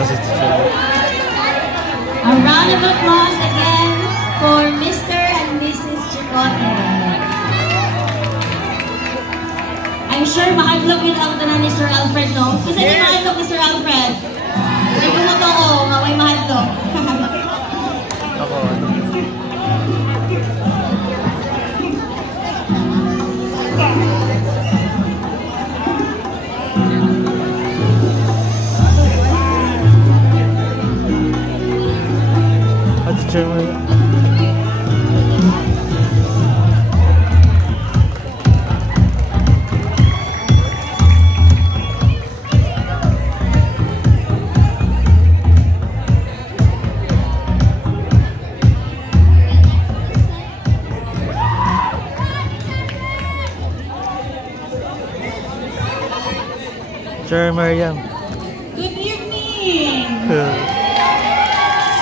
A round of applause again for Mr. and Mrs. Chicote. I'm sure mahadlok yun ang tanan ni Sir Alfred, no? Kasi yes. Mahadlok ni Sir Alfred. Hindi ko mo to ko, may mahadlok. Ako. Sir Mariam. Good evening!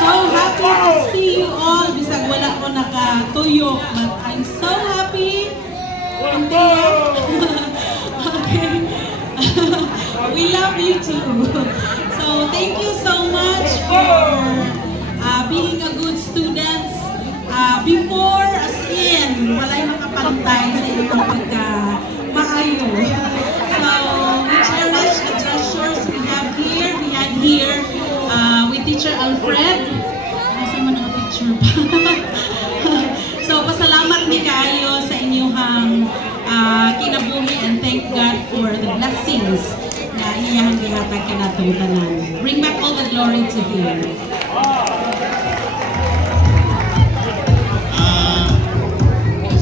So happy to see you all. Bisag wala ko nakatuyok, but I'm so happy. Hindi. Okay. We love you too. So thank you so much for being a good student. Before, as in, walay makapantay sa inyong pagka-maayo. So, we cherish the treasures we have here. We had here with Teacher Alfred. Nasa mo na picture pa. So, pasalamat ni kayo sa inyong kinabuhi and thank God for the blessings na iyahang gihatag kanatong tanan. Bring back all the glory to Him.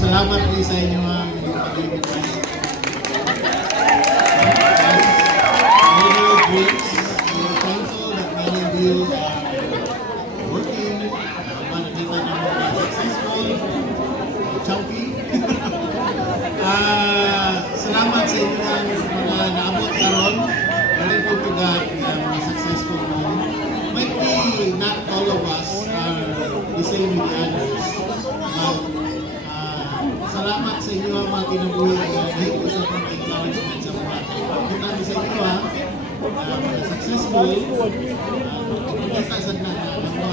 Salamat po sa inyo ang pag-ibig. We're thankful that many of you are working, nakita nyo mga successful, choppy. Salamat sa inyo ang mga naabot karon. Very good to God na mga successful mo. Might be not all of us are the same with others. Salamat sa inyo ang mga kinabuhi dahil ko sa mga encouragement sa mga. Kita sa inyo successful. Kita sa na ang mga